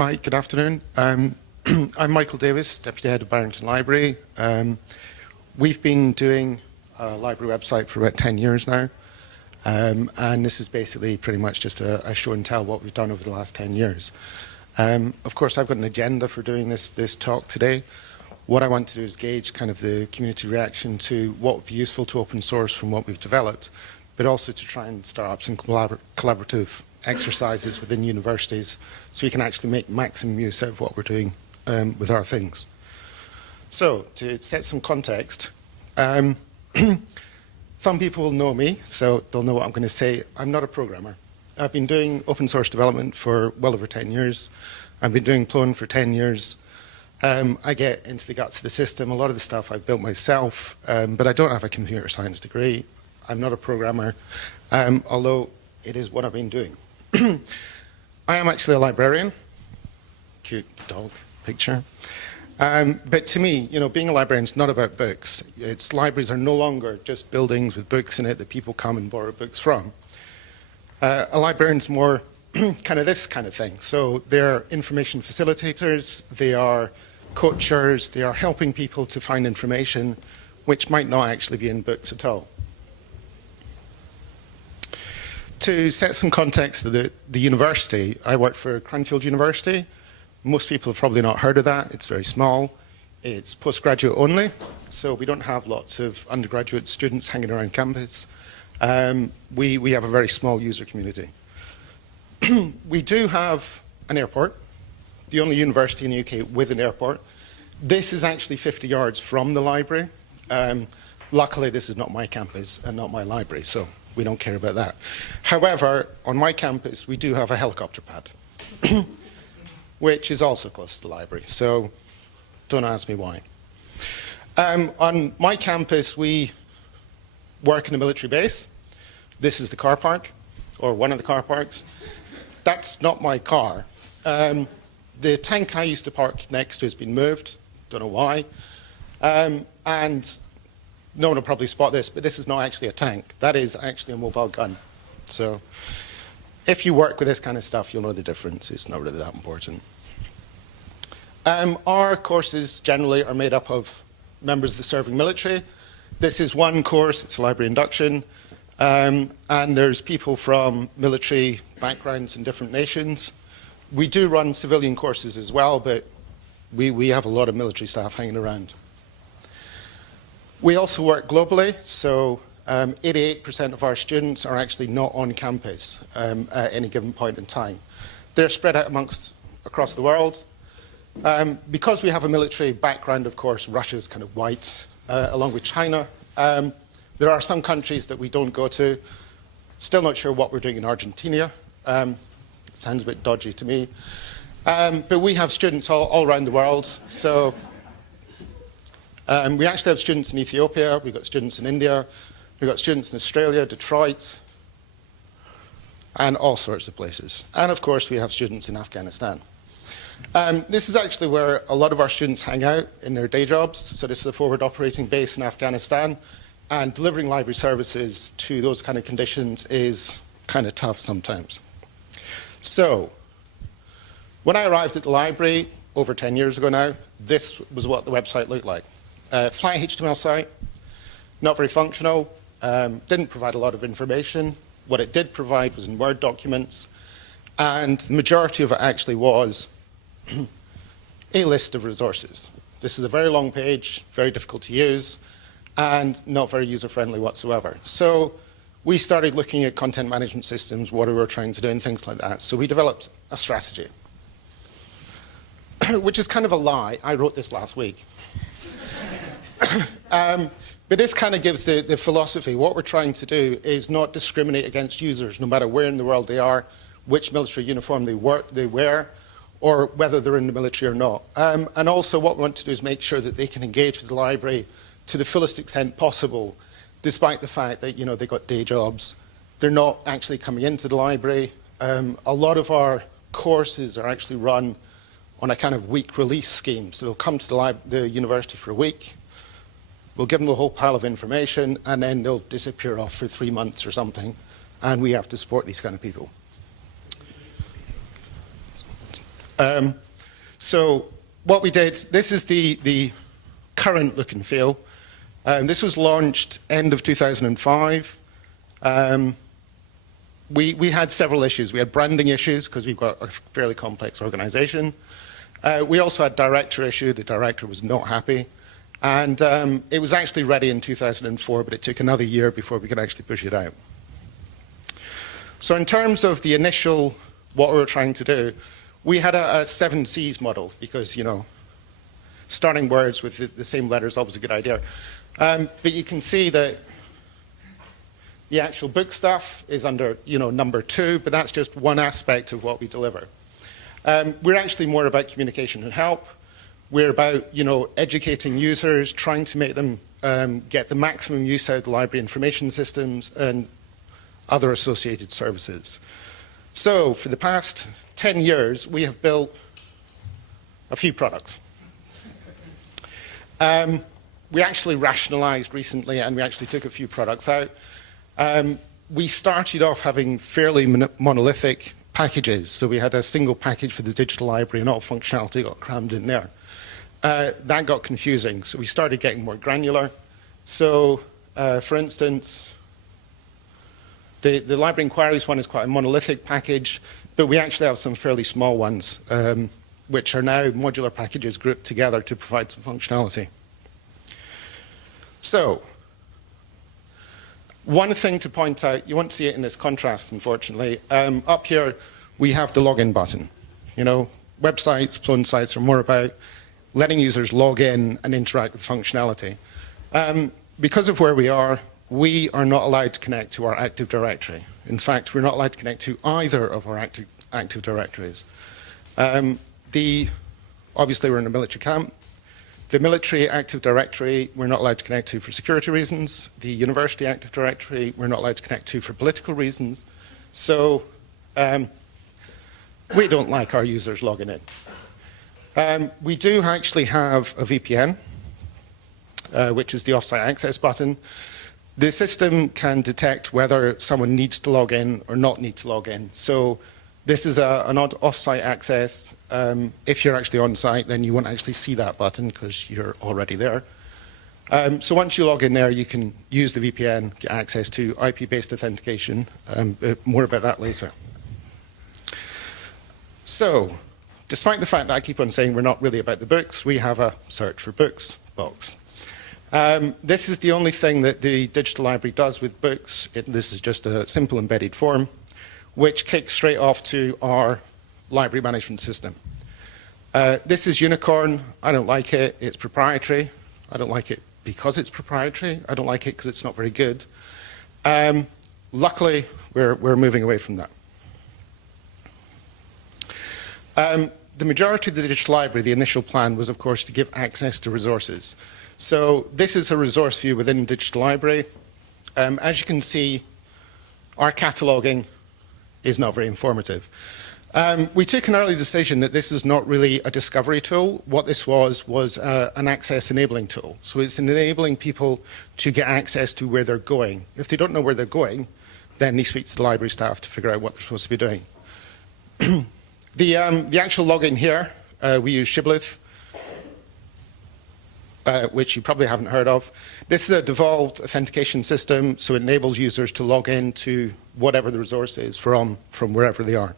Hi, good afternoon. I'm Michael Davis, Deputy Head of Barrington Library. We've been doing a library website for about 10 years now, and this is basically pretty much just a show and tell what we've done over the last 10 years. Of course, I've got an agenda for doing this talk today. What I want to do is gauge kind of the community reaction to what would be useful to open source from what we've developed, but also to try and start up some collaborative exercises within universities so we can actually make maximum use out of what we're doing with our things. So, to set some context, some people will know me, so they'll know what I'm going to say. I'm not a programmer. I've been doing open source development for well over 10 years. I've been doing clone for 10 years. I get into the guts of the system. A lot of the stuff I've built myself, but I don't have a computer science degree. I'm not a programmer, although it is what I've been doing. I am actually a librarian. Cute dog picture. But to me, being a librarian is not about books. Libraries are no longer just buildings with books in it that people come and borrow books from. A librarian's more kind of this kind of thing. So they're information facilitators, they are coachers, they are helping people to find information which might not actually be in books at all. To set some context, the university, I work for Cranfield University. Most people have probably not heard of that. It's very small. It's postgraduate only, so we don't have lots of undergraduate students hanging around campus. We have a very small user community. We do have an airport, the only university in the UK with an airport. This is actually 50 yards from the library. Luckily, this is not my campus and not my library, so we don't care about that. However, on my campus, we do have a helicopter pad, which is also close to the library, so don't ask me why. On my campus, we work in a military base. This is the car park, or one of the car parks. That's not my car. The tank I used to park next to has been moved, don't know why. And no one will probably spot this, but this is not actually a tank. That is actually a mobile gun. So if you work with this kind of stuff, you'll know the difference. It's not really that important. Our courses generally are made up of members of the serving military. This is one course, it's a library induction. And there's people from military backgrounds in different nations. We do run civilian courses as well, but we have a lot of military staff hanging around. We also work globally, so 88% of our students are actually not on campus at any given point in time. They're spread out across the world. Because we have a military background, of course, Russia's kind of white, along with China. There are some countries that we don't go to. Still not sure what we're doing in Argentina. Sounds a bit dodgy to me. But we have students all around the world. So we actually have students in Ethiopia. We've got students in India. We've got students in Australia, Detroit, and all sorts of places. And of course, we have students in Afghanistan. This is actually where a lot of our students hang out in their day jobs. So this is a forward operating base in Afghanistan. And delivering library services to those kind of conditions is kind of tough sometimes. So when I arrived at the library over 10 years ago now, this was what the website looked like. Flat HTML site, not very functional, didn't provide a lot of information. What it did provide was in Word documents, and the majority of it actually was a list of resources. This is a very long page, very difficult to use, and not very user-friendly whatsoever. So we started looking at content management systems, what we were trying to do, and things like that. So we developed a strategy, which is kind of a lie. I wrote this last week. But this kind of gives the philosophy. What we're trying to do is not discriminate against users, no matter where in the world they are, which military uniform they wear, or whether they're in the military or not. And also what we want to do is make sure that they can engage with the library to the fullest extent possible, despite the fact that they've got day jobs. They're not actually coming into the library. A lot of our courses are actually run on a kind of week release scheme. So they'll come to the university for a week, we'll give them the whole pile of information, and then they'll disappear off for 3 months or something, and we have to support these kind of people. So what we did, this is the current look and feel. This was launched end of 2005. We had several issues. We had branding issues because we've got a fairly complex organization. We also had director issue. The director was not happy. And it was actually ready in 2004, but it took another year before we could actually push it out. So in terms of the initial, what we were trying to do, we had a 7 C's model because, you know, starting words with the same letters is always a good idea. But you can see that the actual book stuff is under, you know, number 2, but that's just one aspect of what we deliver. We're actually more about communication and help. We're about, you know, educating users, trying to make them get the maximum use out of the library information systems and other associated services. So for the past 10 years, we have built a few products. We actually rationalized recently, and we actually took a few products out. We started off having fairly monolithic packages. So we had a single package for the digital library, and all functionality got crammed in there. That got confusing, so we started getting more granular. So, for instance, the library inquiries one is quite a monolithic package, but we actually have some fairly small ones, which are now modular packages grouped together to provide some functionality. So, one thing to point out, you won't see it in this contrast, unfortunately. Up here, we have the login button. You know, websites, clone sites are more about letting users log in and interact with functionality. Because of where we are not allowed to connect to our Active Directory. In fact, we're not allowed to connect to either of our active directories. Obviously, we're in a military camp. The military Active Directory, we're not allowed to connect to for security reasons. The university Active Directory, we're not allowed to connect to for political reasons. So we don't like our users logging in. We do actually have a VPN, which is the offsite access button. The system can detect whether someone needs to log in or not need to log in. So this is an offsite access. If you're actually on site, then you won't actually see that button because you're already there. So once you log in there, you can use the VPN, get access to IP-based authentication. More about that later. So, despite the fact that I keep on saying we're not really about the books, we have a search for books box. This is the only thing that the digital library does with books. This is just a simple embedded form, which kicks straight off to our library management system. This is Unicorn. I don't like it. It's proprietary. I don't like it because it's proprietary. I don't like it because it's not very good. Luckily, we're moving away from that. The majority of the digital library, the initial plan was, of course, to give access to resources. So this is a resource view within the digital library. As you can see, our cataloging is not very informative. We took an early decision that this is not really a discovery tool. What this was an access enabling tool. So it's enabling people to get access to where they're going. If they don't know where they're going, then they speak to the library staff to figure out what they're supposed to be doing. The actual login here, we use Shibboleth, which you probably haven't heard of. This is a devolved authentication system, so it enables users to log in to whatever the resource is from wherever they are.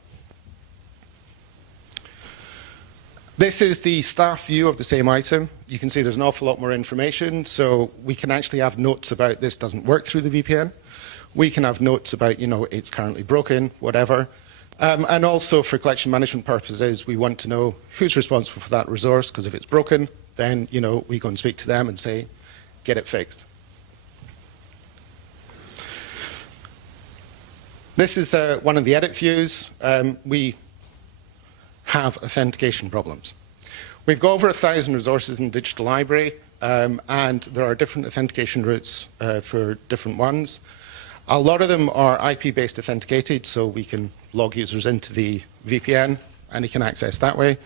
This is the staff view of the same item. You can see there's an awful lot more information, so we can actually have notes about this doesn't work through the VPN. We can have notes about, you know, it's currently broken, whatever. And also for collection management purposes, we want to know who's responsible for that resource, because if it's broken, then, you know, we go and speak to them and say, get it fixed. This is one of the edit views. We have authentication problems. We've got over 1,000 resources in the digital library, and there are different authentication routes for different ones. A lot of them are IP-based authenticated, so we can log users into the VPN, and they can access that way.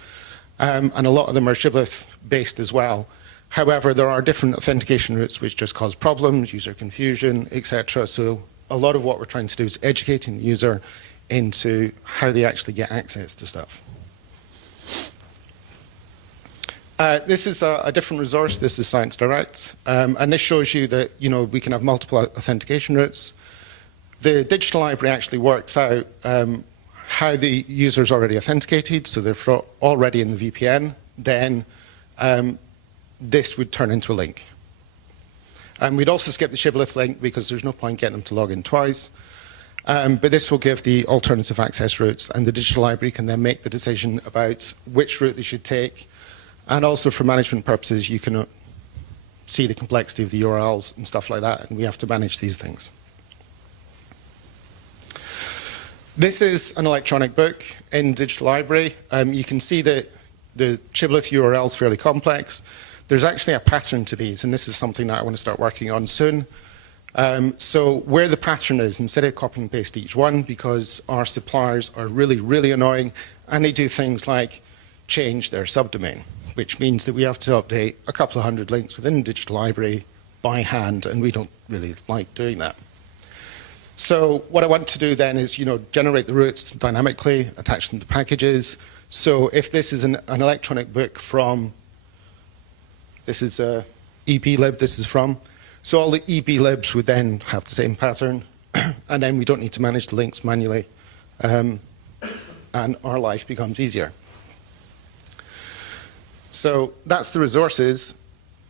And a lot of them are Shibboleth-based as well. However, there are different authentication routes which just cause problems, user confusion, etc. So a lot of what we're trying to do is educating the user into how they actually get access to stuff. This is a different resource. This is Science Direct. And this shows you that, we can have multiple authentication routes. The digital library actually works out how the user is already authenticated, so they're already in the VPN. Then this would turn into a link. And we'd also skip the shibboleth link because there's no point getting them to log in twice. But this will give the alternative access routes, and the digital library can then make the decision about which route they should take. And also for management purposes, you can see the complexity of the URLs and stuff like that, and we have to manage these things. This is an electronic book in Digital Library. You can see that the shibboleth URL is fairly complex. There's actually a pattern to these, and this is something that I want to start working on soon. So where the pattern is, instead of copy and paste each one, because our suppliers are really, really annoying, and they do things like change their subdomain, which means that we have to update a couple of hundred links within the Digital Library by hand, and we don't really like doing that. So what I want to do then is, generate the routes dynamically, attach them to packages. So if this is an electronic book from, this is eblib this is from, so all the eblibs would then have the same pattern, and then we don't need to manage the links manually, and our life becomes easier. So that's the resources.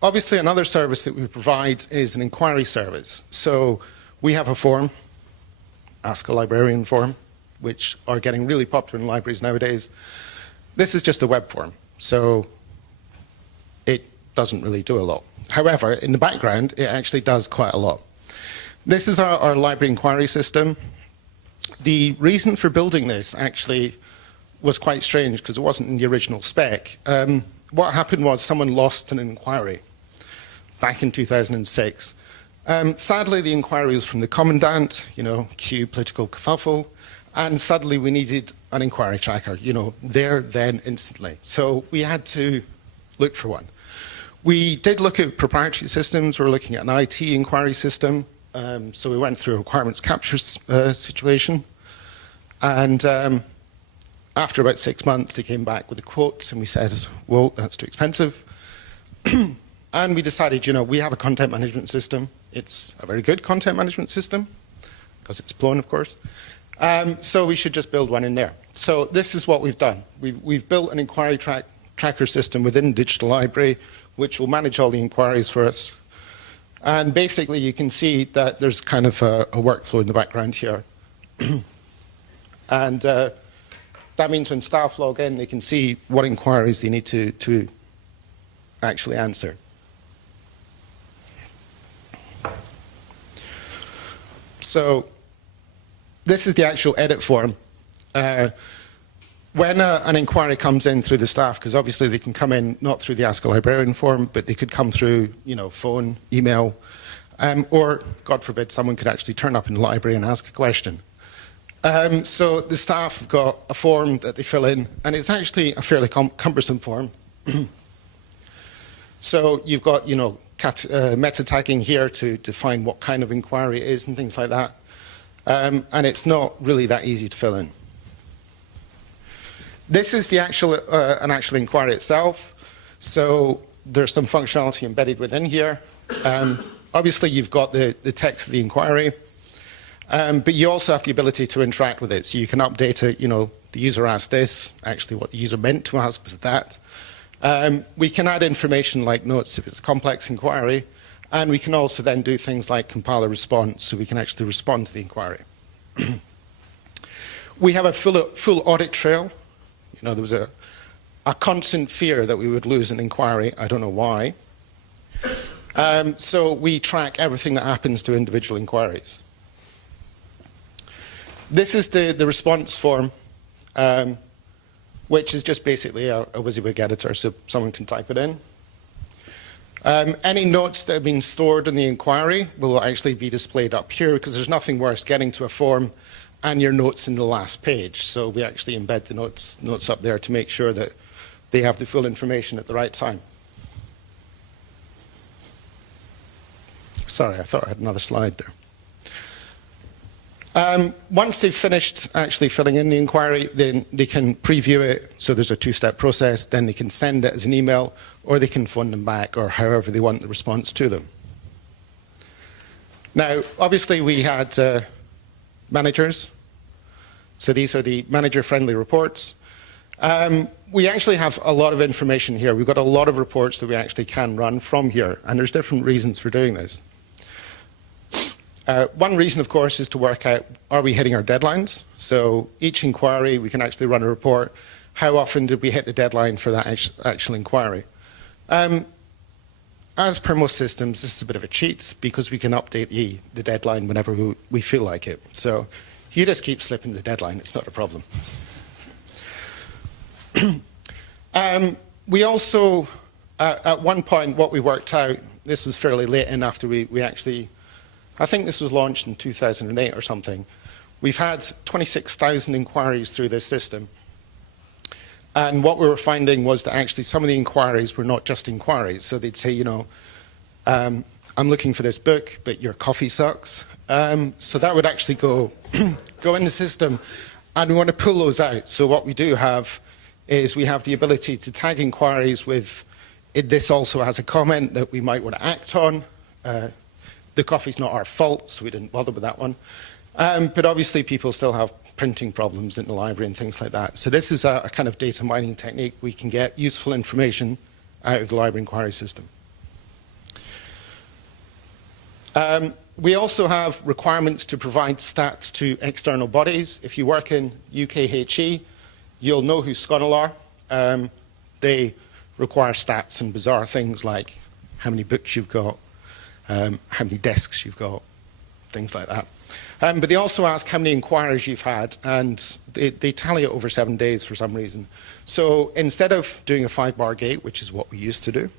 Obviously, another service that we provide is an inquiry service. So we have a forum, Ask a Librarian forum, which are getting really popular in libraries nowadays. This is just a web form, so it doesn't really do a lot. However, in the background, it actually does quite a lot. This is our library inquiry system. The reason for building this actually was quite strange because it wasn't in the original spec. What happened was someone lost an inquiry back in 2006. Sadly, the inquiry was from the commandant, cue political kerfuffle, and suddenly we needed an inquiry tracker, there, then, instantly. So we had to look for one. We did look at proprietary systems. We're looking at an IT inquiry system. So we went through a requirements capture situation. And after about 6 months, they came back with a quote, and we said, whoa, that's too expensive. And we decided, we have a content management system. It's a very good content management system, because it's Plone, of course. So we should just build one in there. So this is what we've done. We've built an inquiry tracker system within Digital Library, which will manage all the inquiries for us. And basically, you can see that there's kind of a workflow in the background here. And that means when staff log in, they can see what inquiries they need to actually answer. So this is the actual edit form. When an inquiry comes in through the staff, because obviously they can come in not through the Ask a Librarian form, but they could come through, phone, email, or, God forbid, someone could actually turn up in the library and ask a question. So the staff have got a form that they fill in, and it's actually a fairly cumbersome form. So you've got, meta tagging here to define what kind of inquiry it is and things like that. And it's not really that easy to fill in. This is the an actual inquiry itself. So there's some functionality embedded within here. Obviously, you've got the text of the inquiry. But you also have the ability to interact with it. So you can update it, the user asked this. Actually, what the user meant to ask was that. We can add information like notes if it's a complex inquiry. And we can also then do things like compile a response, so we can actually respond to the inquiry. We have a full audit trail. There was a constant fear that we would lose an inquiry. I don't know why. So we track everything that happens to individual inquiries. This is the response form, which is just basically a WYSIWYG editor, so someone can type it in. Any notes that have been stored in the inquiry will actually be displayed up here, because there's nothing worse getting to a form and your notes in the last page. So we actually embed the notes up there to make sure that they have the full information at the right time. Sorry, I thought I had another slide there. Once they've finished actually filling in the inquiry, then they can preview it. So there's a two-step process. Then they can send it as an email, or they can phone them back, or however they want the response to them. Now, obviously, we had managers. So these are the manager-friendly reports. We actually have a lot of information here. We've got a lot of reports that we actually can run from here, and there's different reasons for doing this. One reason, of course, is to work out, are we hitting our deadlines? So each inquiry, we can actually run a report. How often did we hit the deadline for that actual inquiry? As per most systems, this is a bit of a cheat because we can update the deadline whenever we feel like it. So you just keep slipping the deadline. It's not a problem. We also, at one point, what we worked out, this was fairly late in after we actually, I think this was launched in 2008 or something. We've had 26,000 inquiries through this system. And what we were finding was that actually some of the inquiries were not just inquiries. So they'd say, you know, I'm looking for this book, but your coffee sucks. So that would actually go in the system, and we want to pull those out. So what we do have is we have the ability to tag inquiries with, this also has a comment that we might want to act on. The coffee's not our fault, so we didn't bother with that one. But obviously people still have printing problems in the library and things like that. So this is a kind of data mining technique. We can get useful information out of the library inquiry system. We also have requirements to provide stats to external bodies. If you work in UKHE, you'll know who Sconnell are. They require stats and bizarre things like how many books you've got, how many desks you've got, things like that. But they also ask how many inquiries you've had, and they tally it over 7 days for some reason. So instead of doing a 5-bar gate, which is what we used to do,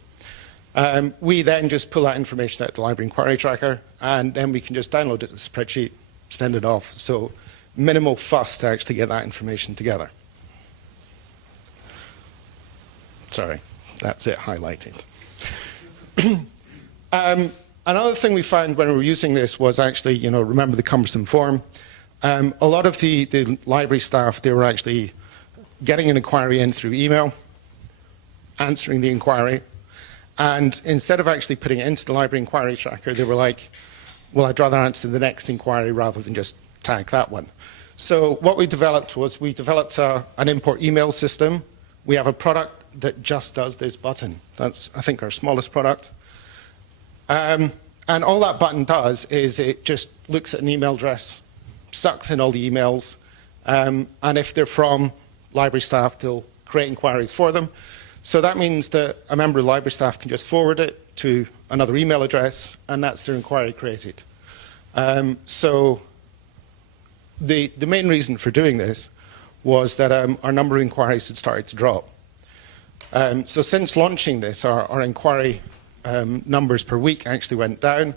we then just pull that information out of the library inquiry tracker, and then we can just download it to the spreadsheet, send it off. So minimal fuss to actually get that information together. Sorry, that's it highlighted. Another thing we found when we were using this was actually, you know, remember the cumbersome form. A lot of the library staff, they were actually getting an inquiry in through email, answering the inquiry, and instead of actually putting it into the library inquiry tracker, they were like, well, I'd rather answer the next inquiry rather than just tag that one. So what we developed was we developed an import email system. We have a product that just does this button. That's, I think, our smallest product. And all that button does is it just looks at an email address, sucks in all the emails, and if they're from library staff, they'll create inquiries for them. So that means that a member of the library staff can just forward it to another email address, and that's their inquiry created. So the main reason for doing this was that our number of inquiries had started to drop. So since launching this, our inquiry numbers per week actually went down,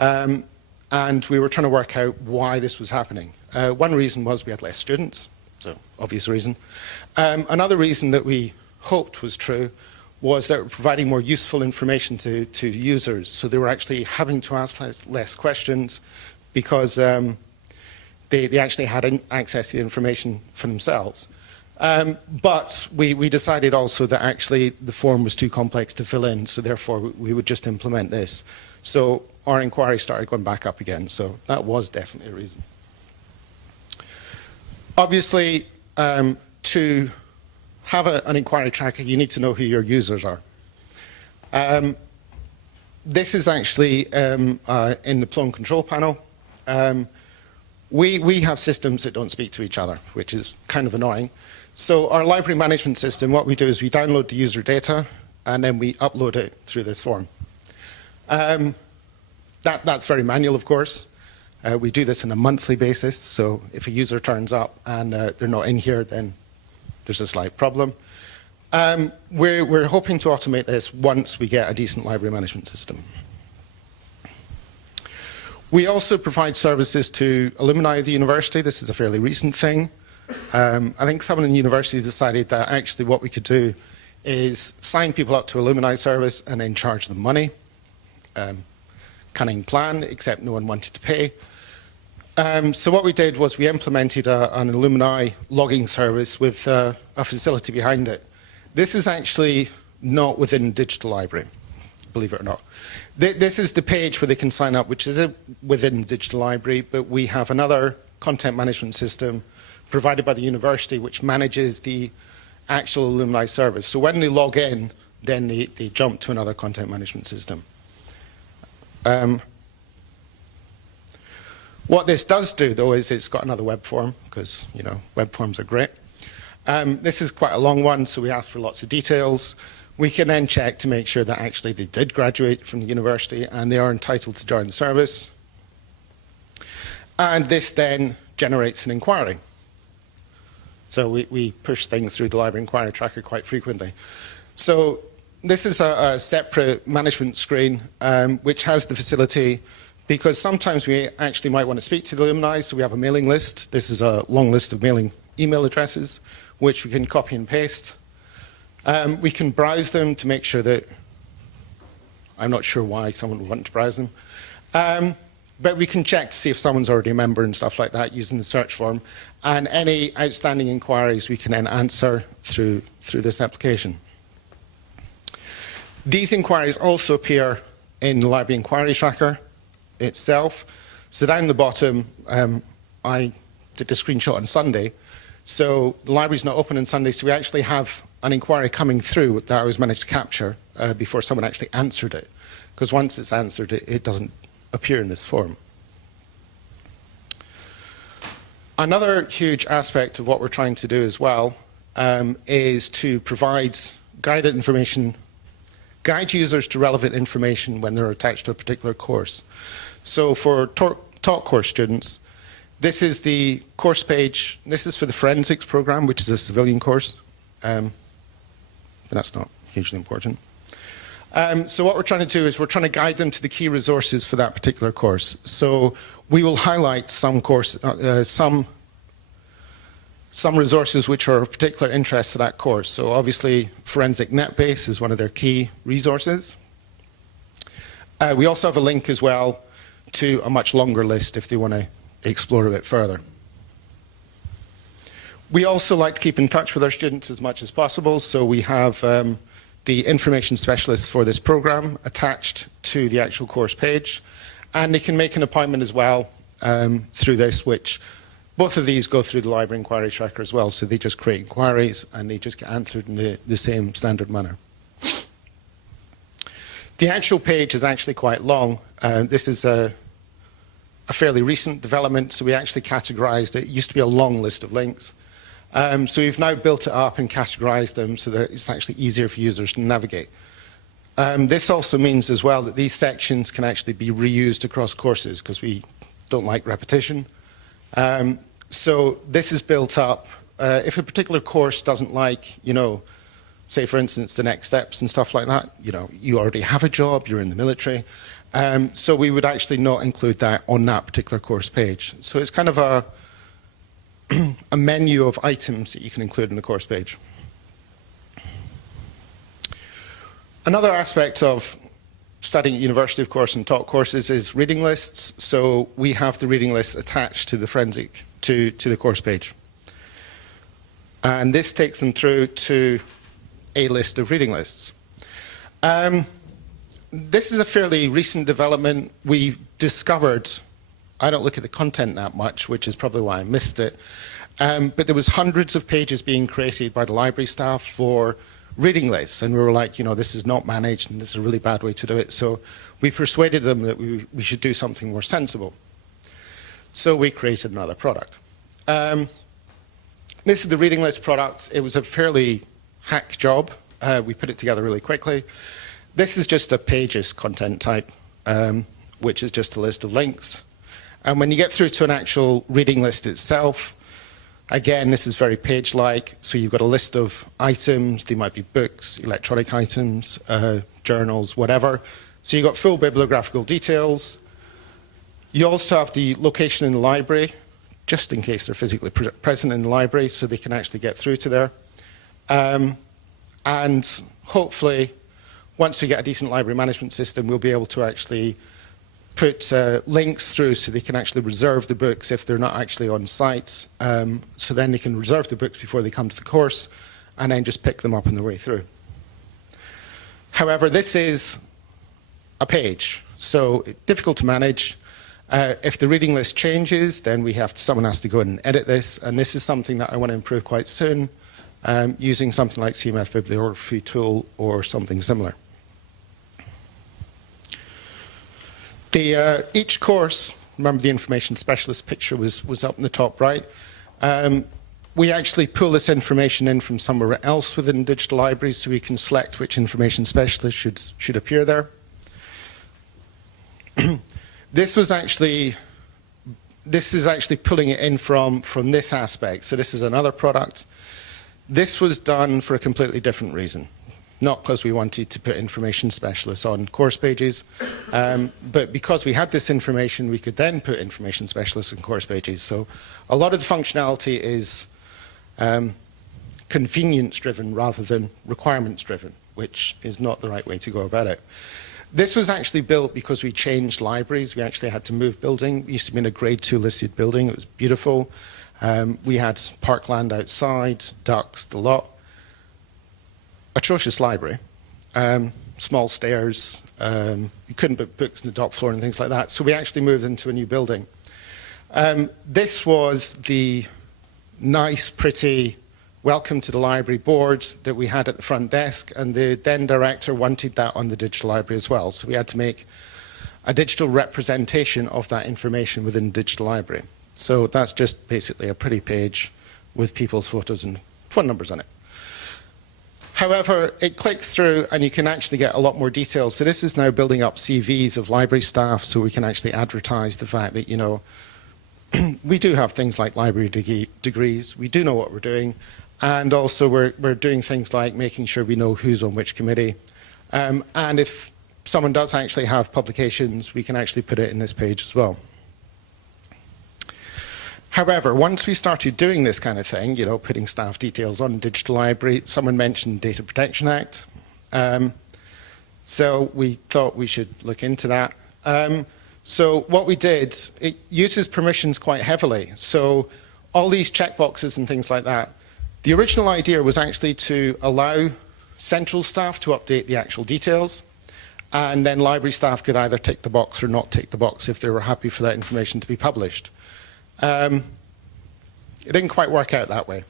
and we were trying to work out why this was happening. One reason was we had less students, so obvious reason. Another reason that we hoped was true was that we're providing more useful information to users, so they were actually having to ask less questions because they actually had access to the information for themselves. But we decided also that actually the form was too complex to fill in, so therefore we would just implement this. So our inquiry started going back up again, so that was definitely a reason. Obviously, to have an inquiry tracker, you need to know who your users are. This is actually in the Plone control panel. We have systems that don't speak to each other, which is kind of annoying. So our library management system, what we do is we download the user data, and then we upload it through this form. That's very manual, of course. We do this on a monthly basis, so if a user turns up and they're not in here, then there's a slight problem. We're hoping to automate this once we get a decent library management system. We also provide services to alumni of the university. This is a fairly recent thing. I think someone in the university decided that actually what we could do is sign people up to alumni service and then charge them money. Cunning plan, except no one wanted to pay. So what we did was we implemented an Alumni logging service with a facility behind it. This is actually not within Digital Library, believe it or not. This is the page where they can sign up, which is within Digital Library, but we have another content management system provided by the university which manages the actual Alumni service. So when they log in, then they jump to another content management system. What this does do, though, is it's got another web form, because, you know, web forms are great. This is quite a long one, so we ask for lots of details. We can then check to make sure that actually they did graduate from the university and they are entitled to join the service. And this then generates an inquiry. So we push things through the library inquiry tracker quite frequently. So this is a separate management screen which has the facility, because sometimes we actually might want to speak to the alumni, so we have a mailing list. This is a long list of mailing email addresses, which we can copy and paste. We can browse them to make sure that, I'm not sure why someone would want to browse them, but we can check to see if someone's already a member and stuff like that using the search form. And any outstanding inquiries we can then answer through this application. These inquiries also appear in the library inquiry tracker itself. So down the bottom, I did a screenshot on Sunday. So the library's not open on Sunday, so we actually have an inquiry coming through that I was managed to capture before someone actually answered it. Because once it's answered, it doesn't appear in this form. Another huge aspect of what we're trying to do as well is to provide guided information, guide users to relevant information when they're attached to a particular course. So for top course students, this is the course page. This is for the forensics program, which is a civilian course. But that's not hugely important. So what we're trying to do is we're trying to guide them to the key resources for that particular course. So we will highlight some resources which are of particular interest to that course. So obviously, Forensic NetBase is one of their key resources. We also have a link as well to a much longer list if they want to explore a bit further. We also like to keep in touch with our students as much as possible, so we have the information specialist for this program attached to the actual course page, and they can make an appointment as well through this, which both of these go through the library inquiry tracker as well, so they just create inquiries and they just get answered in the same standard manner. The actual page is actually quite long. This is a fairly recent development, so we actually categorized it. It used to be a long list of links. So we've now built it up and categorized them so that it's actually easier for users to navigate. This also means as well that these sections can actually be reused across courses because we don't like repetition. So this is built up. If a particular course doesn't like, you know, say for instance the next steps and stuff like that, you know, you already have a job, you're in the military. So we would actually not include that on that particular course page. So it's kind of a menu of items that you can include in the course page. Another aspect of studying at university, of course, and top courses is reading lists. So we have the reading lists attached to the forensic, to the course page. And this takes them through to a list of reading lists. This is a fairly recent development. We discovered, I don't look at the content that much, which is probably why I missed it, but there was hundreds of pages being created by the library staff for reading lists, and we were like, you know, this is not managed and this is a really bad way to do it. So we persuaded them that we should do something more sensible. So we created another product. This is the reading list product. It was a fairly hack job. We put it together really quickly. This is just a pages content type, which is just a list of links. And when you get through to an actual reading list itself, again, this is very page-like. So you've got a list of items. They might be books, electronic items, journals, whatever. So you've got full bibliographical details. You also have the location in the library, just in case they're physically present in the library, so they can actually get through to there. And hopefully, once we get a decent library management system, we'll be able to actually put links through so they can actually reserve the books if they're not actually on site. So then they can reserve the books before they come to the course and then just pick them up on the way through. However, this is a page, so it's difficult to manage. If the reading list changes, then someone has to go in and edit this, and this is something that I want to improve quite soon using something like CMF Bibliography Tool or something similar. Each course, remember the information specialist picture was up in the top right. We actually pull this information in from somewhere else within digital libraries, so we can select which information specialist should appear there. This is actually pulling it in from this aspect. So this is another product. This was done for a completely different reason. Not because we wanted to put information specialists on course pages, but because we had this information, we could then put information specialists on course pages. So a lot of the functionality is convenience-driven rather than requirements-driven, which is not the right way to go about it. This was actually built because we changed libraries. We actually had to move building. We used to be in a grade 2 listed building. It was beautiful. We had parkland outside, ducks, the lot. Atrocious library. Small stairs. You couldn't put books on the top floor and things like that. So we actually moved into a new building. This was the nice, pretty welcome to the library board that we had at the front desk, and the then director wanted that on the digital library as well. So we had to make a digital representation of that information within the digital library. So that's just basically a pretty page with people's photos and phone numbers on it. However, it clicks through and you can actually get a lot more details. So this is now building up CVs of library staff, so we can actually advertise the fact that, you know, we do have things like library degrees, we do know what we're doing, and also we're doing things like making sure we know who's on which committee. And if someone does actually have publications, we can actually put it in this page as well. However, once we started doing this kind of thing, you know, putting staff details on digital library, someone mentioned Data Protection Act. So we thought we should look into that. So what we did, it uses permissions quite heavily. So all these checkboxes and things like that, the original idea was actually to allow central staff to update the actual details, and then library staff could either tick the box or not tick the box if they were happy for that information to be published. It didn't quite work out that way.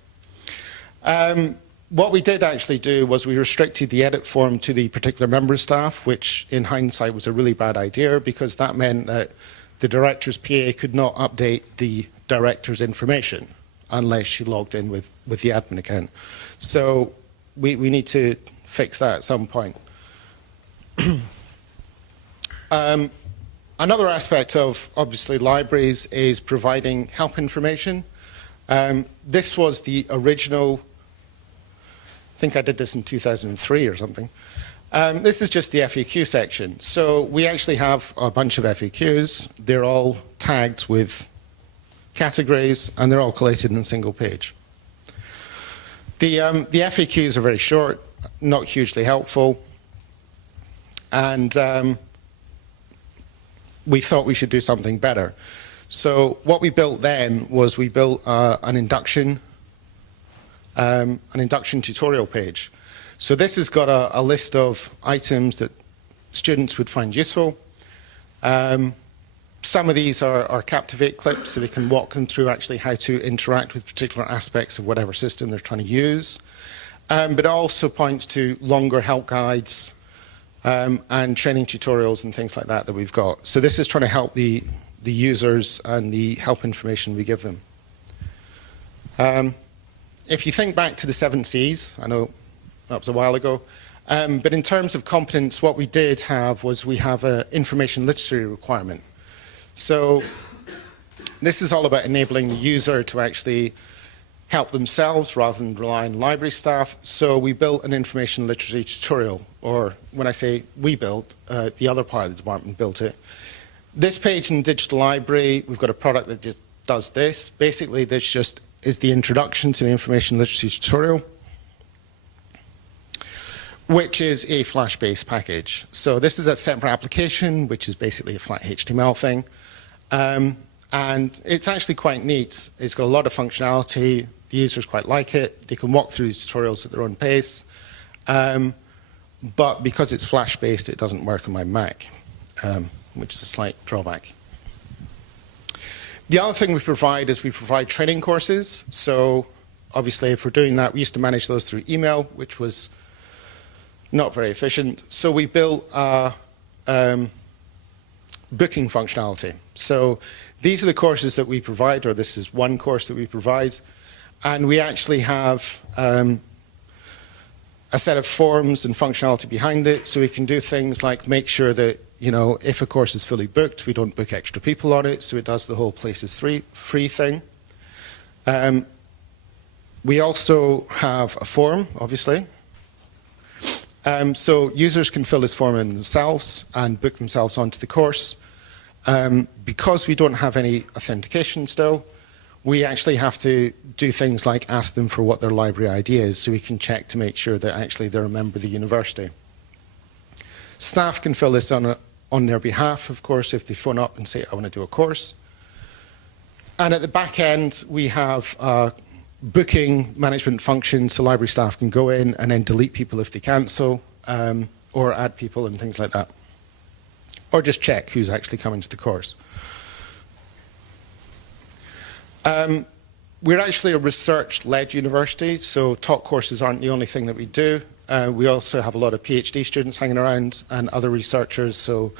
What we did actually do was we restricted the edit form to the particular member of staff, which in hindsight was a really bad idea, because that meant that the director's PA could not update the director's information unless she logged in with the admin account. So we need to fix that at some point. Another aspect of, obviously, libraries is providing help information. This was the original, I think I did this in 2003 or something. This is just the FAQ section. So we actually have a bunch of FAQs. They're all tagged with categories, and they're all collated in a single page. The FAQs are very short, not hugely helpful, and we thought we should do something better. So what we built then was we built an induction tutorial page. So this has got a list of items that students would find useful. Some of these are Captivate clips, so they can walk them through actually how to interact with particular aspects of whatever system they're trying to use. But it also points to longer help guides and training tutorials and things like that we've got. So this is trying to help the users and the help information we give them. If you think back to the 7 Cs, I know that was a while ago, but in terms of competence, what we did have was we have an information literacy requirement. So this is all about enabling the user to actually help themselves rather than rely on library staff. So we built an information literacy tutorial, or when I say we built, the other part of the department built it. This page in the digital library, we've got a product that just does this. Basically, this just is the introduction to the information literacy tutorial. which is a Flash-based package. So this is a separate application, which is basically a flat HTML thing. And it's actually quite neat. It's got a lot of functionality. The users quite like it. They can walk through tutorials at their own pace. But because it's Flash-based, it doesn't work on my Mac, which is a slight drawback. The other thing we provide is we provide training courses. So obviously, if we're doing that, we used to manage those through email, which was not very efficient. So we built a booking functionality. So these are the courses that we provide, or this is one course that we provide. And we actually have a set of forms and functionality behind it, so we can do things like make sure that, you know, if a course is fully booked, we don't book extra people on it, so it does the whole places free thing. We also have a form, obviously. So users can fill this form in themselves and book themselves onto the course. Because we don't have any authentication still, we actually have to do things like ask them for what their library ID is, so we can check to make sure that actually they're a member of the university. Staff can fill this on their behalf, of course, if they phone up and say, I want to do a course. And at the back end, we have a booking management function, so library staff can go in and then delete people if they cancel, or add people and things like that. Or just check who's actually coming to the course. We're actually a research-led university, so top courses aren't the only thing that we do. We also have a lot of PhD students hanging around and other researchers, so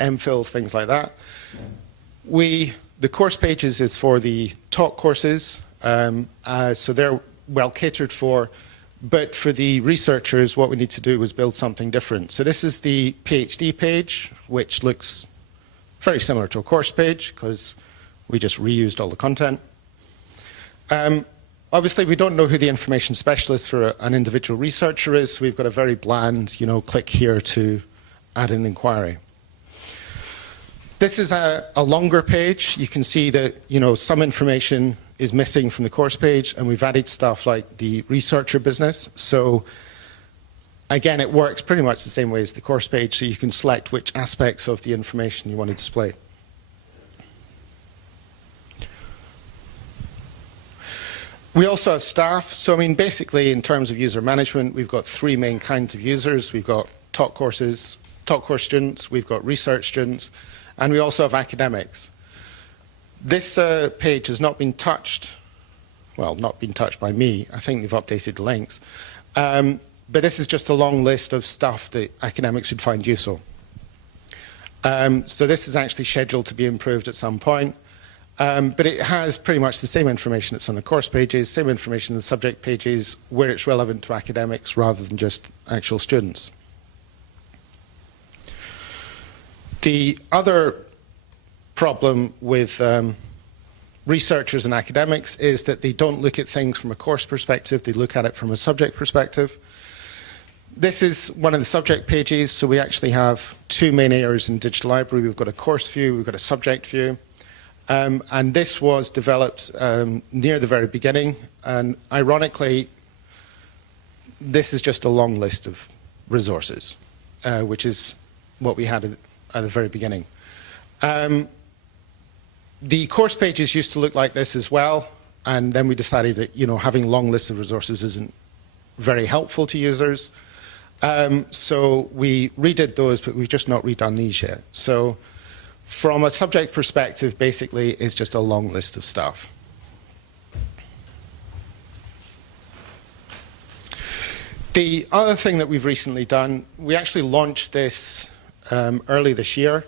MPhils, things like that. The course pages is for the top courses, so they're well catered for. But for the researchers, what we need to do is build something different. So this is the PhD page, which looks very similar to a course page because we just reused all the content. Obviously, we don't know who the information specialist for an individual researcher is, so we've got a very bland, you know, click here to add an inquiry. This is a longer page. You can see that, you know, some information is missing from the course page, and we've added stuff like the researcher business. So again, it works pretty much the same way as the course page, so you can select which aspects of the information you want to display. We also have staff. So I mean, basically, in terms of user management, we've got three main kinds of users. We've got top course students, we've got research students, and we also have academics. This page has not been touched, well, not been touched by me. I think they've updated the links. But this is just a long list of stuff that academics would find useful. So this is actually scheduled to be improved at some point. But it has pretty much the same information that's on the course pages, same information in the subject pages, where it's relevant to academics rather than just actual students. The other problem with researchers and academics is that they don't look at things from a course perspective, they look at it from a subject perspective. This is one of the subject pages, so we actually have two main areas in Digital Library. We've got a course view, we've got a subject view. And this was developed near the very beginning, and ironically, this is just a long list of resources, which is what we had at the very beginning. The course pages used to look like this as well, and then we decided that, you know, having long lists of resources isn't very helpful to users. So we redid those, but we've just not redone these yet. So from a subject perspective, basically, it's just a long list of stuff. The other thing that we've recently done, we actually launched this early this year.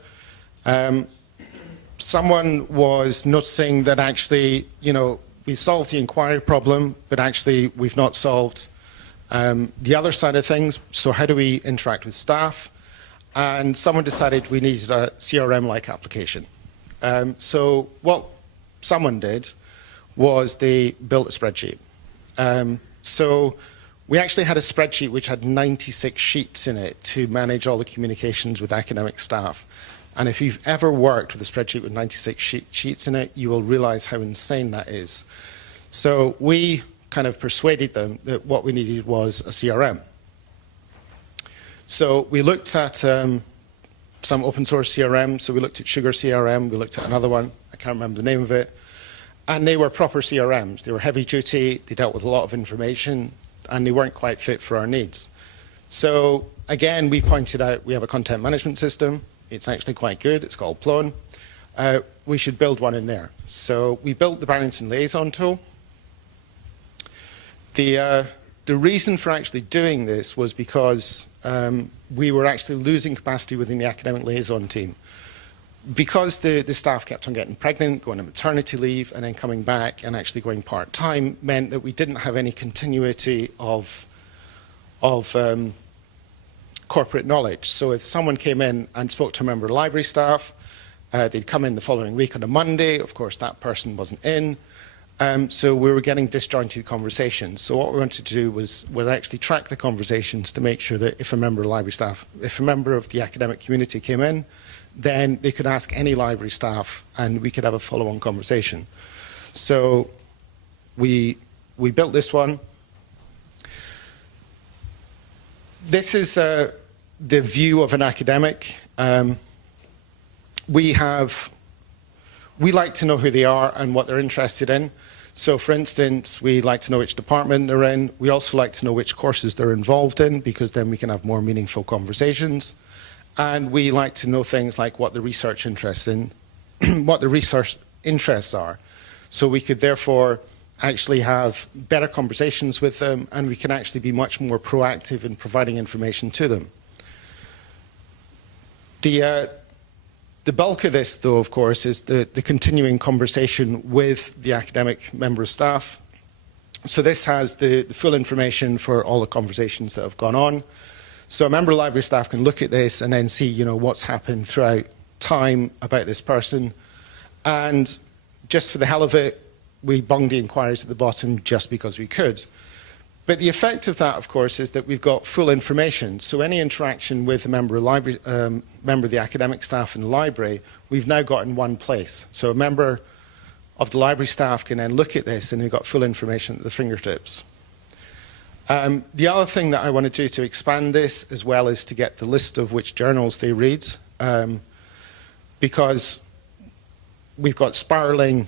Someone was noticing that actually, you know, we solved the inquiry problem, but actually we've not solved the other side of things. So how do we interact with staff? And someone decided we needed a CRM-like application. So what someone did was they built a spreadsheet. So we actually had a spreadsheet which had 96 sheets in it to manage all the communications with academic staff. And if you've ever worked with a spreadsheet with 96 sheets in it, you will realize how insane that is. So we kind of persuaded them that what we needed was a CRM. So we looked at some open source CRM. So we looked at Sugar CRM. We looked at another one. I can't remember the name of it. And they were proper CRMs. They were heavy duty. They dealt with a lot of information. And they weren't quite fit for our needs. So again, we pointed out we have a content management system. It's actually quite good. It's called Plone. We should build one in there. So we built the Barrington Liaison tool. The reason for actually doing this was because we were actually losing capacity within the academic liaison team. Because the staff kept on getting pregnant, going on maternity leave, and then coming back and actually going part-time meant that we didn't have any continuity of corporate knowledge. So if someone came in and spoke to a member of library staff, they'd come in the following week on a Monday. Of course, that person wasn't in. So we were getting disjointed conversations. So what we wanted to do was actually track the conversations to make sure that if a member of library staff, if a member of the academic community came in, then they could ask any library staff and we could have a follow-on conversation. So we built this one. This is the view of an academic. We like to know who they are and what they're interested in. So for instance, we like to know which department they're in. We also like to know which courses they're involved in, because then we can have more meaningful conversations. And we like to know things like what the research interests in, what the research interests are. So we could therefore actually have better conversations with them, and we can actually be much more proactive in providing information to them. The bulk of this, though, of course, is the continuing conversation with the academic member of staff. So this has the full information for all the conversations that have gone on. So a member of library staff can look at this and then see, what's happened throughout time about this person. And just for the hell of it, we bunged the inquiries at the bottom just because we could. But the effect of that, of course, is that we've got full information. So any interaction with a member of the academic staff in the library, we've now got in one place. So a member of the library staff can then look at this and they've got full information at their fingertips. The other thing that I want to do to expand this as well is to get the list of which journals they read, because we've got spiraling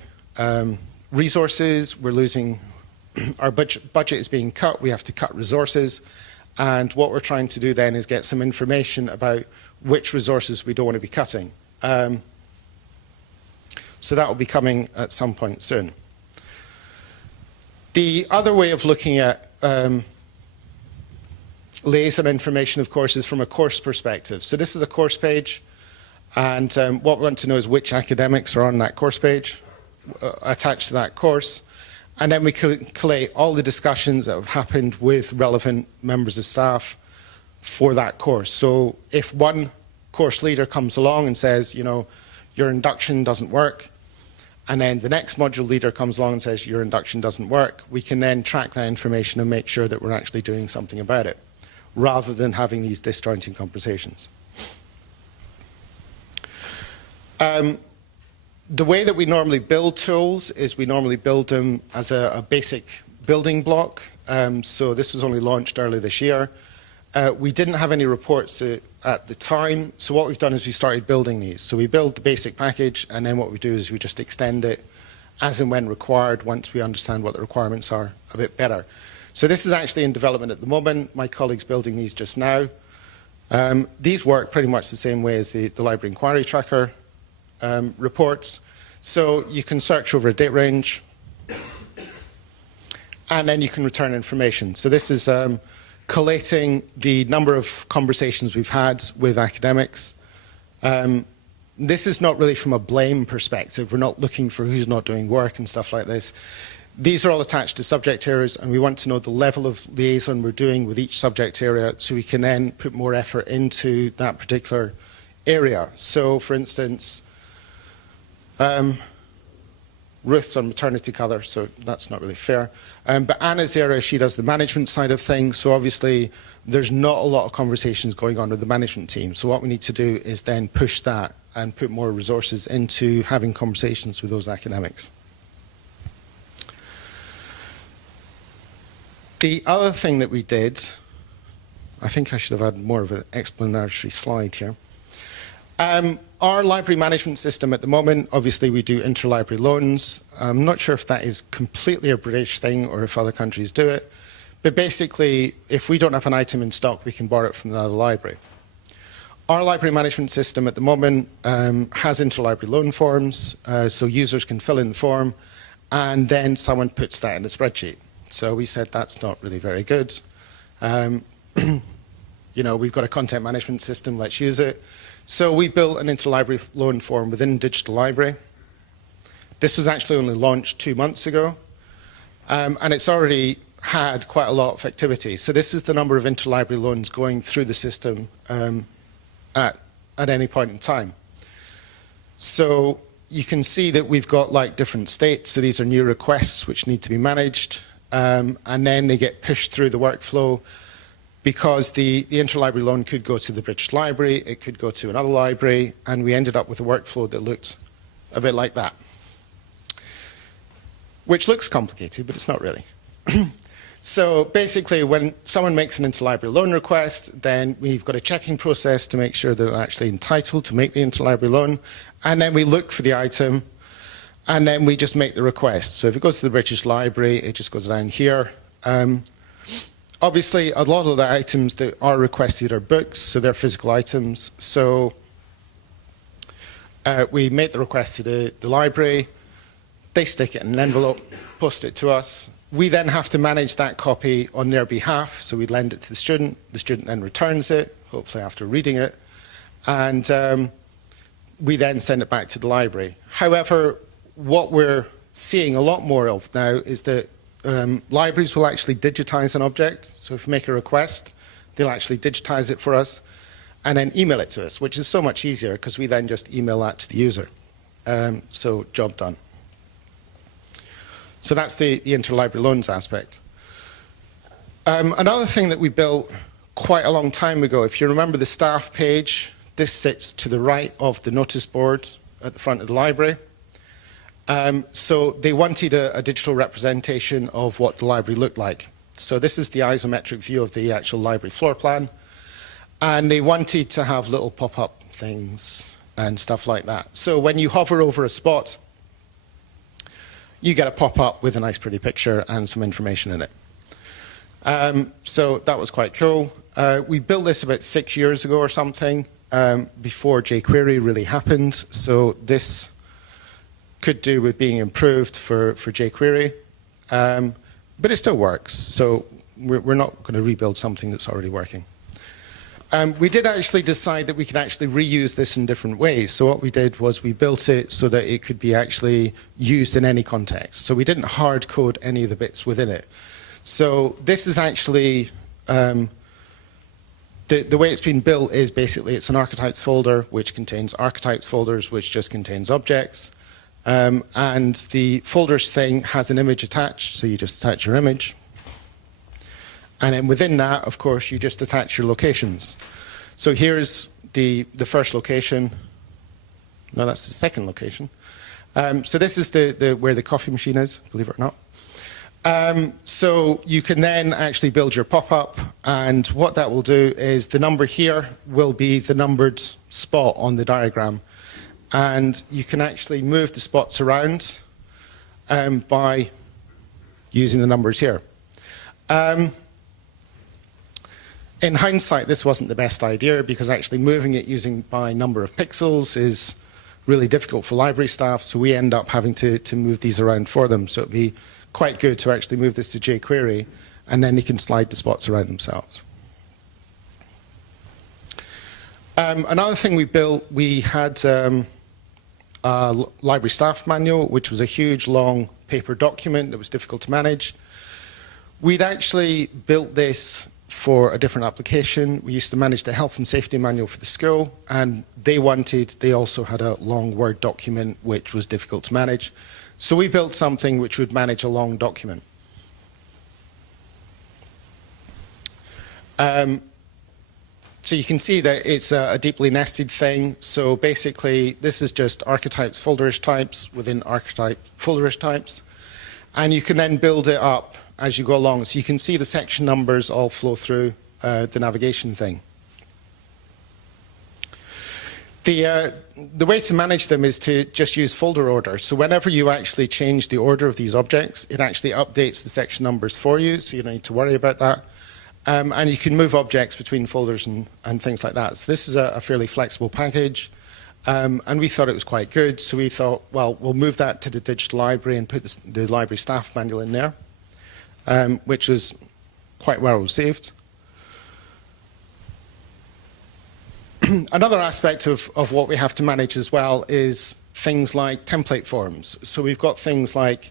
resources, we're losing, our budget is being cut, we have to cut resources, and what we're trying to do then is get some information about which resources we don't want to be cutting. So that will be coming at some point soon. The other way of looking at liaison information, of course, is from a course perspective. So this is a course page, and what we want to know is which academics are on that course page, attached to that course. And then we collate all the discussions that have happened with relevant members of staff for that course. So if one course leader comes along and says, your induction doesn't work, and then the next module leader comes along and says, your induction doesn't work, we can then track that information and make sure that we're actually doing something about it, rather than having these disjointing conversations. The way that we normally build tools is we normally build them as a basic building block. So this was only launched earlier this year. We didn't have any reports at the time, so what we've done is we started building these. So we build the basic package, and then what we do is we just extend it as and when required once we understand what the requirements are a bit better. So this is actually in development at the moment. My colleague's building these just now. These work pretty much the same way as the library inquiry tracker reports. So you can search over a date range, and then you can return information. So this is collating the number of conversations we've had with academics. This is not really from a blame perspective. We're not looking for who's not doing work and stuff like this. These are all attached to subject areas, and we want to know the level of liaison we're doing with each subject area so we can then put more effort into that particular area. So, for instance, Ruth's on maternity cover, so that's not really fair. But Anna's area, she does the management side of things, so obviously there's not a lot of conversations going on with the management team. So what we need to do is then push that and put more resources into having conversations with those academics. The other thing that we did I think I should have had more of an explanatory slide here. Our library management system at the moment, obviously we do interlibrary loans. I'm not sure if that is completely a British thing or if other countries do it. But basically, if we don't have an item in stock, we can borrow it from another library. Our library management system at the moment has interlibrary loan forms, so users can fill in the form, and then someone puts that in a spreadsheet. So we said that's not really very good. You know, we've got a content management system, let's use it. So we built an interlibrary loan form within Digital Library. This was actually only launched 2 months ago, and it's already had quite a lot of activity. So this is the number of interlibrary loans going through the system at any point in time. So you can see that we've got like different states. So these are new requests which need to be managed, and then they get pushed through the workflow. Because the interlibrary loan could go to the British Library, it could go to another library, and we ended up with a workflow that looked a bit like that. Which looks complicated, but it's not really. So basically, when someone makes an interlibrary loan request, then we've got a checking process to make sure they're actually entitled to make the interlibrary loan, and then we look for the item, and then we just make the request. So if it goes to the British Library, it just goes down here. Obviously, a lot of the items that are requested are books, so they're physical items. So we make the request to the library, they stick it in an envelope, post it to us. We then have to manage that copy on their behalf, so we lend it to the student then returns it, hopefully after reading it, and we then send it back to the library. However, what we're seeing a lot more of now is that libraries will actually digitize an object. So if we make a request, they'll actually digitize it for us and then email it to us, which is so much easier because we then just email that to the user. So job done. So that's the interlibrary loans aspect. Another thing that we built quite a long time ago, if you remember the staff page, this sits to the right of the notice board at the front of the library. So they wanted a digital representation of what the library looked like. So this is the isometric view of the actual library floor plan. And they wanted to have little pop-up things and stuff like that. So when you hover over a spot, you get a pop-up with a nice pretty picture and some information in it. So that was quite cool. We built this about 6 years ago or something, before jQuery really happened. So this could do with being improved for jQuery, but it still works. So we're not going to rebuild something that's already working. We did actually decide that we could actually reuse this in different ways. So what we did was we built it so that it could be actually used in any context. So we didn't hard code any of the bits within it. So this is actually, the way it's been built is basically it's an archetypes folder which contains archetypes folders which just contains objects. And the folders thing has an image attached, so you just attach your image. And then within that, of course, you just attach your locations. So here's the first location. No, that's the second location. So this is where the coffee machine is, believe it or not. So you can then actually build your pop-up, and what that will do is the number here will be the numbered spot on the diagram. And you can actually move the spots around by using the numbers here. In hindsight, this wasn't the best idea because actually moving it by number of pixels is really difficult for library staff, so we end up having to move these around for them. So it'd be quite good to actually move this to jQuery, and then you can slide the spots around themselves. Another thing we built, we had a library staff manual, which was a huge, long paper document that was difficult to manage. We'd actually built this for a different application. We used to manage the health and safety manual for the school, and they also had a long Word document, which was difficult to manage. So we built something which would manage a long document. So you can see that it's a deeply nested thing. So basically, this is just archetypes, folderish types within archetype folderish types. And you can then build it up as you go along. So you can see the section numbers all flow through the navigation thing. The way to manage them is to just use folder order. So whenever you actually change the order of these objects, it actually updates the section numbers for you, so you don't need to worry about that. And you can move objects between folders and things like that. So this is a fairly flexible package. And we thought it was quite good, so we thought, well, we'll move that to the digital library and put the library staff manual in there, which was quite well received. Another aspect of what we have to manage as well is things like template forms. So we've got things like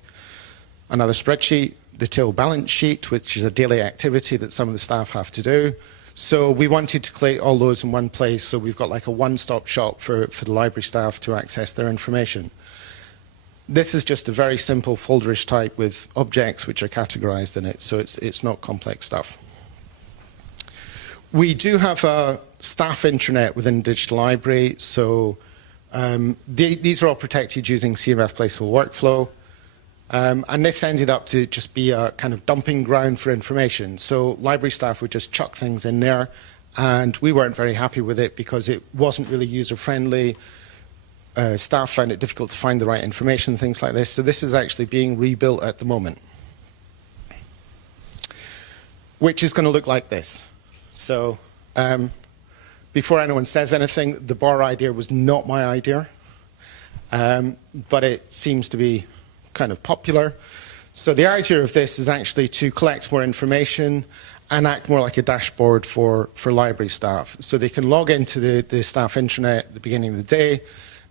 another spreadsheet, the till balance sheet, which is a daily activity that some of the staff have to do. So we wanted to collate all those in one place, so we've got like a one-stop shop for the library staff to access their information. This is just a very simple folderish type with objects which are categorized in it, so it's not complex stuff. We do have a staff intranet within Digital Library, so these are all protected using CMF Placeable Workflow. And this ended up to just be a kind of dumping ground for information. So library staff would just chuck things in there, and we weren't very happy with it because it wasn't really user-friendly. Staff found it difficult to find the right information, things like this. So this is actually being rebuilt at the moment, which is going to look like this. So before anyone says anything, the bar idea was not my idea, but it seems to be kind of popular. So the idea of this is actually to collect more information and act more like a dashboard for library staff. So they can log into the staff intranet at the beginning of the day.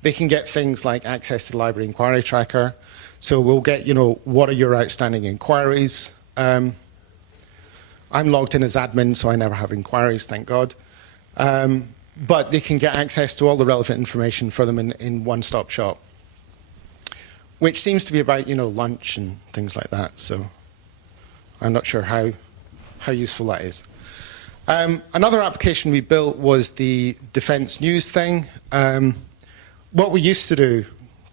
They can get things like access to the library inquiry tracker. So we'll get, what are your outstanding inquiries? I'm logged in as admin, so I never have inquiries, thank God. But they can get access to all the relevant information for them in one-stop shop, which seems to be about, lunch and things like that. So I'm not sure how useful that is. Another application we built was the defense news thing. What we used to do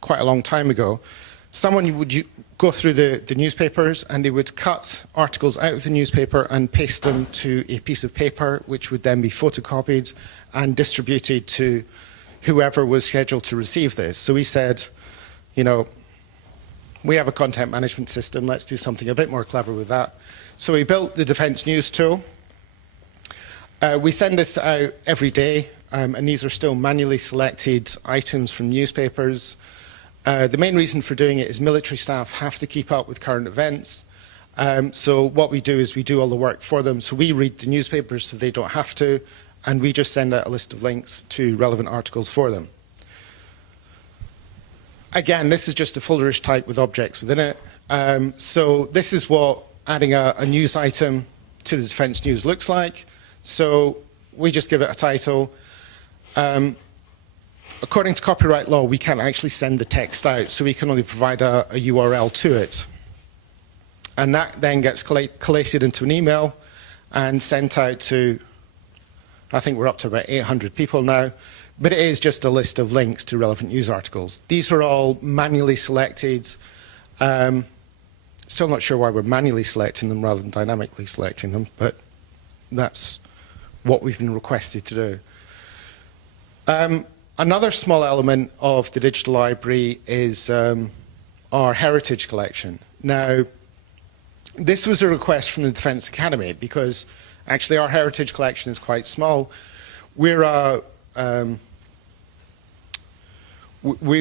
quite a long time ago, someone would go through the newspapers and they would cut articles out of the newspaper and paste them to a piece of paper, which would then be photocopied and distributed to whoever was scheduled to receive this. So we said, we have a content management system, let's do something a bit more clever with that. So we built the defense news tool. We send this out every day, and these are still manually selected items from newspapers. The main reason for doing it is military staff have to keep up with current events. So what we do is we do all the work for them. So we read the newspapers so they don't have to, and we just send out a list of links to relevant articles for them. Again, this is just a folderish type with objects within it. So this is what adding a news item to the defense news looks like. So we just give it a title. According to copyright law, we can't actually send the text out, so we can only provide a URL to it. And that then gets collated into an email and sent out to, I think we're up to about 800 people now, but it is just a list of links to relevant news articles. These are all manually selected. Still not sure why we're manually selecting them rather than dynamically selecting them, but that's what we've been requested to do. Another small element of the digital library is our heritage collection. Now, this was a request from the Defence Academy because actually our heritage collection is quite small. We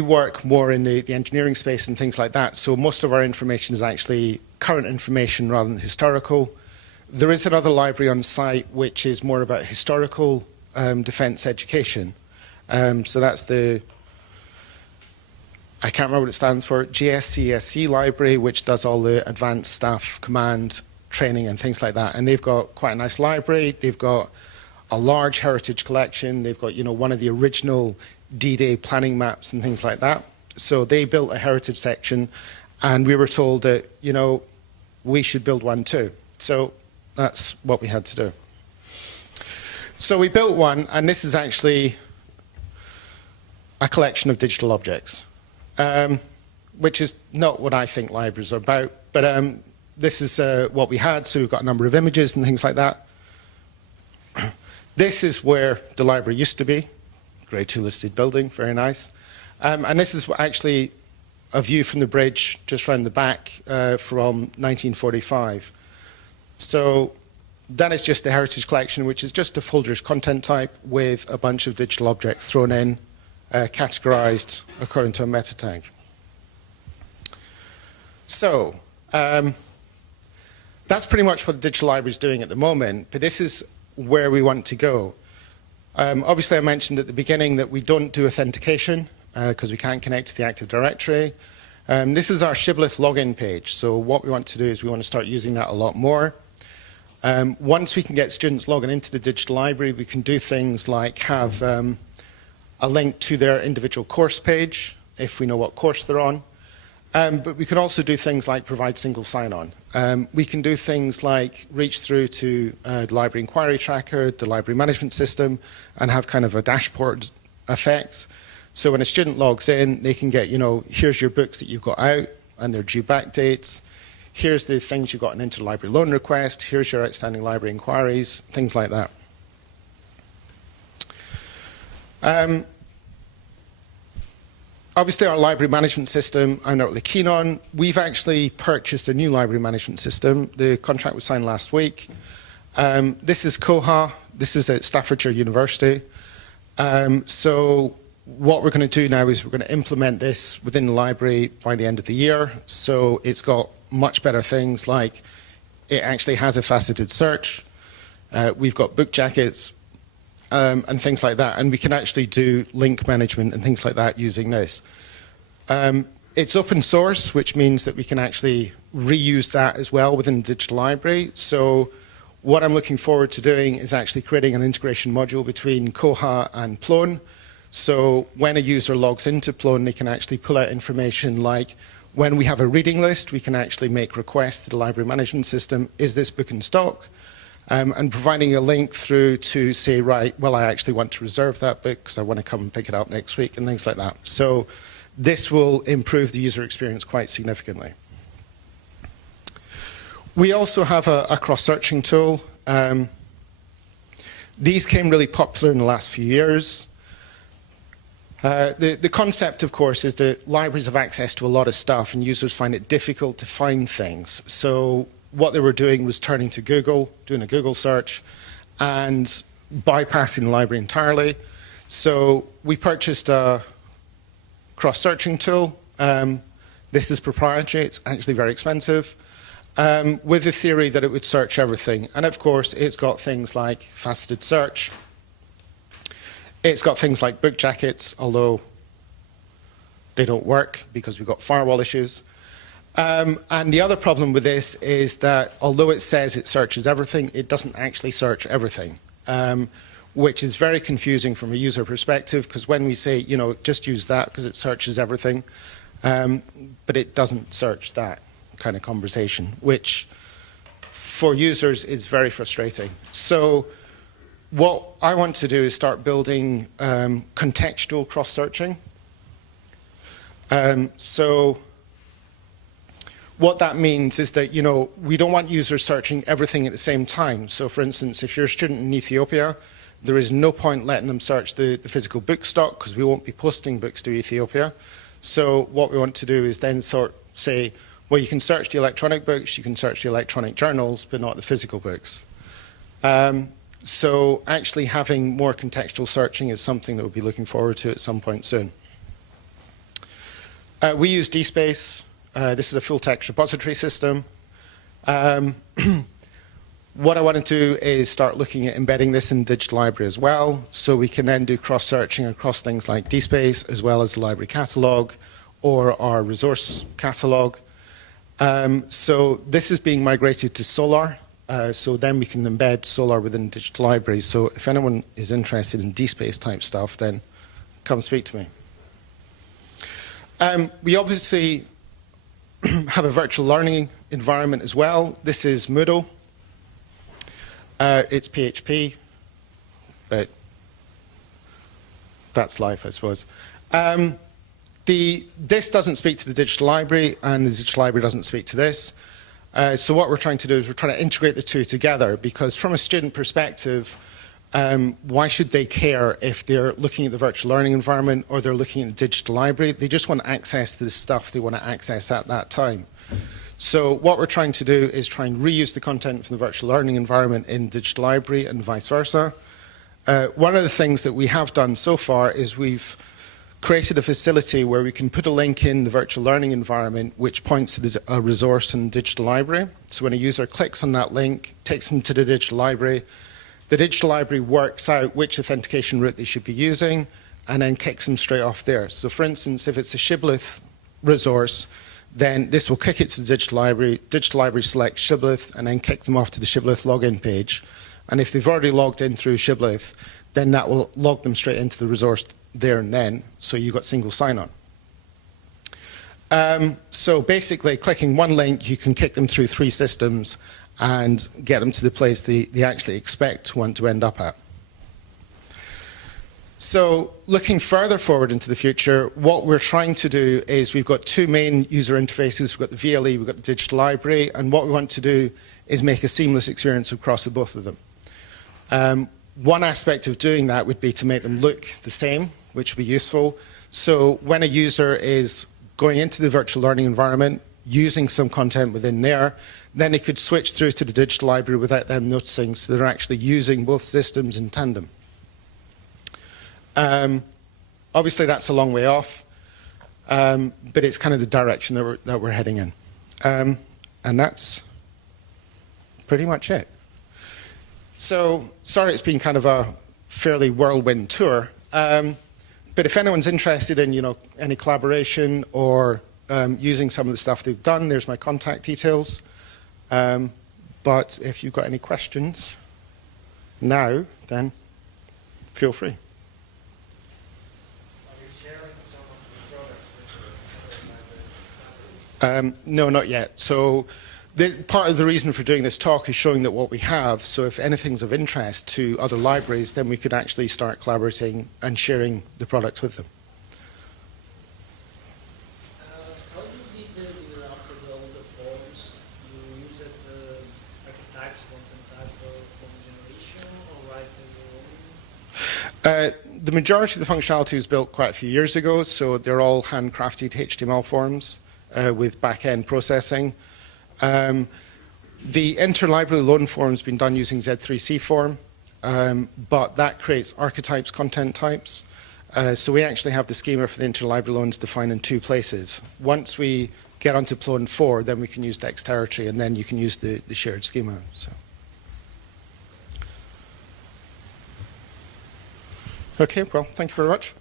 work more in the engineering space and things like that, so most of our information is actually current information rather than historical. There is another library on site which is more about historical defence education. So that's I can't remember what it stands for, GSCSC library, which does all the advanced staff command training and things like that. And they've got quite a nice library. They've got a large heritage collection. They've got, one of the original D-Day planning maps and things like that. So they built a heritage section, and we were told that, we should build one too. So that's what we had to do. So we built one, and this is actually a collection of digital objects, which is not what I think libraries are about, but this is what we had, so we've got a number of images and things like that. This is where the library used to be, Grade 2 listed building, very nice. And this is actually a view from the bridge just round the back from 1945. So that is just the heritage collection, which is just a folder's content type with a bunch of digital objects thrown in, categorized according to a meta tag. So that's pretty much what the digital library is doing at the moment, but this is where we want to go. Obviously, I mentioned at the beginning that we don't do authentication because we can't connect to the Active Directory. This is our Shibboleth login page. So what we want to do is we want to start using that a lot more. Once we can get students logging into the digital library, we can do things like have a link to their individual course page if we know what course they're on. But we can also do things like provide single sign-on. We can do things like reach through to the library inquiry tracker, the library management system, and have kind of a dashboard effect. So when a student logs in, they can get, here's your books that you've got out and their due back dates. Here's the things you've got an interlibrary loan request. Here's your outstanding library inquiries, things like that. Obviously, our library management system, I'm not really keen on. We've actually purchased a new library management system. The contract was signed last week. This is Koha. This is at Staffordshire University. So what we're going to do now is we're going to implement this within the library by the end of the year. So it's got much better things like it actually has a faceted search. We've got book jackets and things like that. And we can actually do link management and things like that using this. It's open source, which means that we can actually reuse that as well within the digital library. So what I'm looking forward to doing is actually creating an integration module between Koha and Plone. So when a user logs into Plone, they can actually pull out information like when we have a reading list, we can actually make requests to the library management system, is this book in stock? And providing a link through to say, right, well, I actually want to reserve that book because I want to come and pick it up next week and things like that. So this will improve the user experience quite significantly. We also have a cross-searching tool. These came really popular in the last few years. The concept, of course, is that libraries have access to a lot of stuff and users find it difficult to find things. So what they were doing was turning to Google, doing a Google search, and bypassing the library entirely. So we purchased a cross-searching tool. This is proprietary. It's actually very expensive, with the theory that it would search everything. And of course, it's got things like faceted search. It's got things like book jackets, although they don't work because we've got firewall issues. And the other problem with this is that although it says it searches everything, it doesn't actually search everything, which is very confusing from a user perspective because when we say, just use that because it searches everything, but it doesn't search that kind of conversation, which for users is very frustrating. So what I want to do is start building contextual cross-searching. So what that means is that, we don't want users searching everything at the same time. So for instance, if you're a student in Ethiopia, there is no point letting them search the physical book stock because we won't be posting books to Ethiopia. So what we want to do is then say, well, you can search the electronic books, you can search the electronic journals, but not the physical books. So actually having more contextual searching is something that we'll be looking forward to at some point soon. We use Dspace. This is a full text repository system. What I want to do is start looking at embedding this in the digital library as well, so we can then do cross-searching across things like Dspace, as well as the library catalog or our resource catalog. So this is being migrated to Solar. So then we can embed Solar within the digital library. So if anyone is interested in Dspace type stuff, then come speak to me. We obviously have a virtual learning environment as well. This is Moodle. It's PHP, but that's life, I suppose. This doesn't speak to the digital library, and the digital library doesn't speak to this. So what we're trying to do is we're trying to integrate the two together, because from a student perspective, why should they care if they're looking at the virtual learning environment or they're looking at the digital library? They just want access to the stuff they want to access at that time. So what we're trying to do is try and reuse the content from the virtual learning environment in digital library and vice versa. One of the things that we have done so far is we've created a facility where we can put a link in the virtual learning environment which points to a resource in the digital library. So when a user clicks on that link, takes them to the digital library works out which authentication route they should be using and then kicks them straight off there. So for instance, if it's a Shibboleth resource, then this will kick it to the digital library selects Shibboleth and then kick them off to the Shibboleth login page. And if they've already logged in through Shibboleth, then that will log them straight into the resource there and then, so you've got single sign-on. So basically, clicking one link, you can kick them through 3 systems and get them to the place they actually expect to want to end up at. So looking further forward into the future, what we're trying to do is we've got 2 main user interfaces. We've got the VLE, we've got the digital library, and what we want to do is make a seamless experience across the both of them. One aspect of doing that would be to make them look the same, which would be useful. So when a user is going into the virtual learning environment, using some content within there, then it could switch through to the digital library without them noticing, so they're actually using both systems in tandem. Obviously, that's a long way off, but it's kind of the direction that we're heading in. And that's pretty much it. So, sorry it's been kind of a fairly whirlwind tour, but if anyone's interested in any collaboration or using some of the stuff they've done, there's my contact details. But if you've got any questions now, then feel free. No, not yet. So part of the reason for doing this talk is showing that what we have, so if anything's of interest to other libraries, then we could actually start collaborating and sharing the products with them. How do you upload all the forms? You use it like a types, content type for form generation, or write your own? The majority of the functionality was built quite a few years ago, so they're all handcrafted HTML forms with back-end processing. The interlibrary loan form has been done using Z3C form, but that creates archetypes, content types. So we actually have the schema for the interlibrary loans defined in 2 places. Once we get onto Plone 4, then we can use Dexterity, and then you can use the shared schema. So. Okay, well, thank you very much.